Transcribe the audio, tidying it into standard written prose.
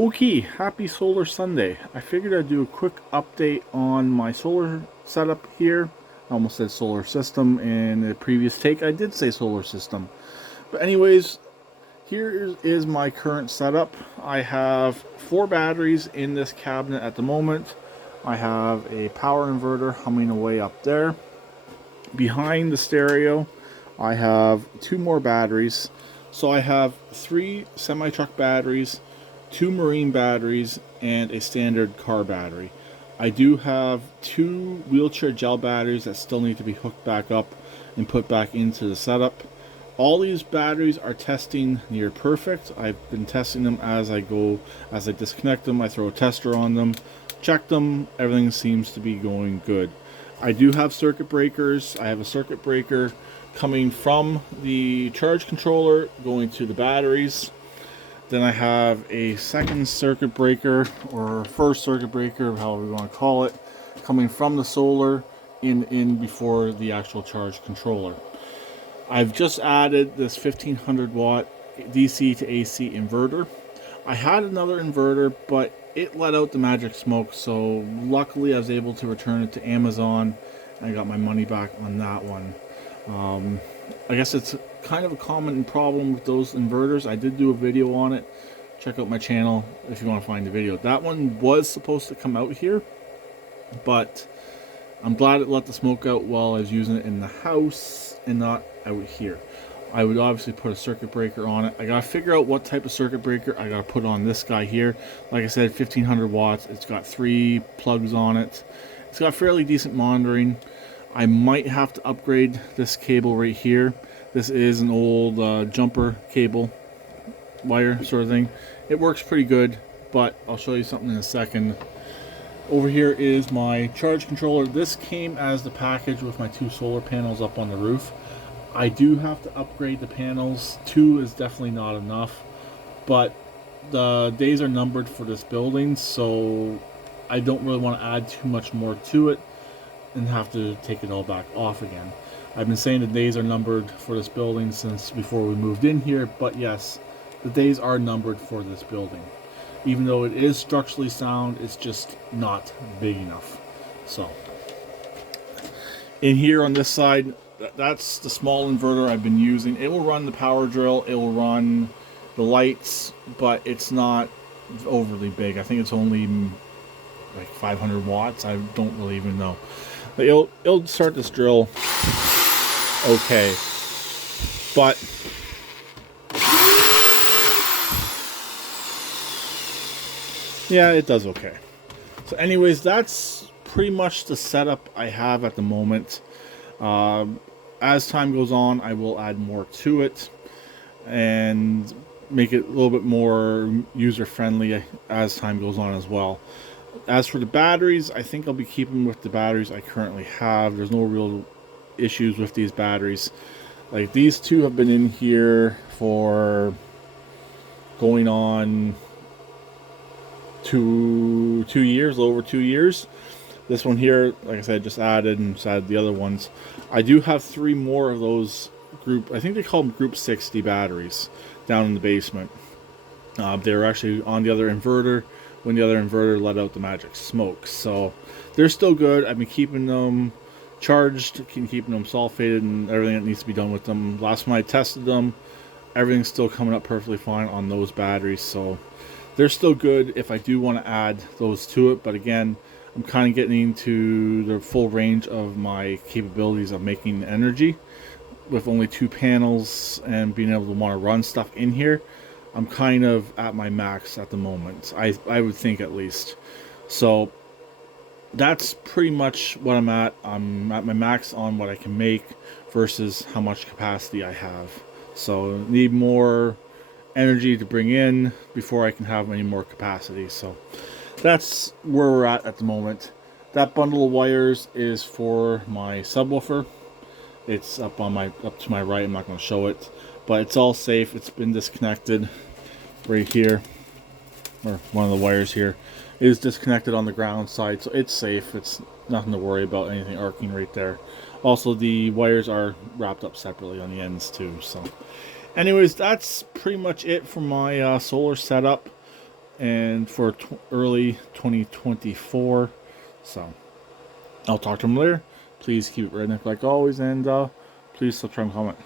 Okay, happy Solar Sunday. I figured I'd do a quick update on my solar setup here. I almost said solar system in the previous take. I did say solar system. But anyways, here is my current setup. I have 4 batteries in this cabinet at the moment. I have a power inverter humming away up there. Behind the stereo, I have 2 more batteries. So I have 3 semi-truck batteries, 2 marine batteries, and a standard car battery. I do have 2 wheelchair gel batteries that still need to be hooked back up and put back into the setup. All these batteries are testing near perfect. I've been testing them as I go, as I disconnect them, I throw a tester on them, check them, everything seems to be going good. I do have circuit breakers. I have a circuit breaker coming from the charge controller going to the batteries. Then I have a second circuit breaker, or first circuit breaker, however you want to call it, coming from the solar in before the actual charge controller. I've just added this 1500 watt DC to AC inverter. I had another inverter, but it let out the magic smoke, so luckily I was able to return it to Amazon and I got my money back on that one. I guess it's kind of a common problem with those inverters. I did do a video on it. Check out my channel if you want to find the video. That one was supposed to come out here, but I'm glad it let the smoke out while I was using it in the house and not out here. I would obviously put a circuit breaker on it. I gotta figure out what type of circuit breaker I gotta put on this guy here. Like I said, 1500 watts. It's got 3 plugs on it. It's got fairly decent monitoring. I might have to upgrade this cable right here. This is an old jumper cable wire sort of thing. It works pretty good, but I'll show you something in a second. Over here is my charge controller. This came as the package with my 2 solar panels up on the roof. I do have to upgrade the panels. 2 is definitely not enough, but the days are numbered for this building, so I don't really want to add too much more to it and have to take it all back off again. I've been saying the days are numbered for this building since before we moved in here, but yes, the days are numbered for this building. Even though it is structurally sound, it's just not big enough. So in here on this side, that's the small inverter I've been using. It will run the power drill, it will run the lights, but it's not overly big. I think it's only like 500 watts. I don't really even know. But it'll start this drill okay, but yeah, it does okay. So anyways, that's pretty much the setup I have at the moment. As time goes on, I will add more to it and make it a little bit more user-friendly as time goes on as well. As for the batteries, I think I'll be keeping with the batteries I currently have. There's no real issues with these batteries. Like, these 2 have been in here for going on 2 years, a little over 2 years. This one here, like I said, just added and just added the other ones. I do have 3 more of those I think they call them Group 60 batteries down in the basement. They're actually on the other inverter when the other inverter let out the magic smoke. So they're still good. I've been keeping them charged, keeping them sulfated and everything that needs to be done with them. Last time I tested them, everything's still coming up perfectly fine on those batteries. So they're still good if I do want to add those to it. But again, I'm kind of getting into the full range of my capabilities of making energy. With only 2 panels and being able to want to run stuff in here, I'm kind of at my max at the moment. I would think, at least. So that's pretty much what I'm at. I'm at my max on what I can make versus how much capacity I have. So need more energy to bring in before I can have any more capacity. So that's where we're at the moment. That bundle of wires is for my subwoofer. It's up to my right. I'm not going to show it, but it's all safe. It's been disconnected right here, or one of the wires here is disconnected on the ground side, so it's safe. It's nothing to worry about, anything arcing right there. Also, the wires are wrapped up separately on the ends too. So anyways, that's pretty much it for my solar setup. and for early 2024. So I'll talk to him later. Please keep it redneck like always, and please subscribe and comment.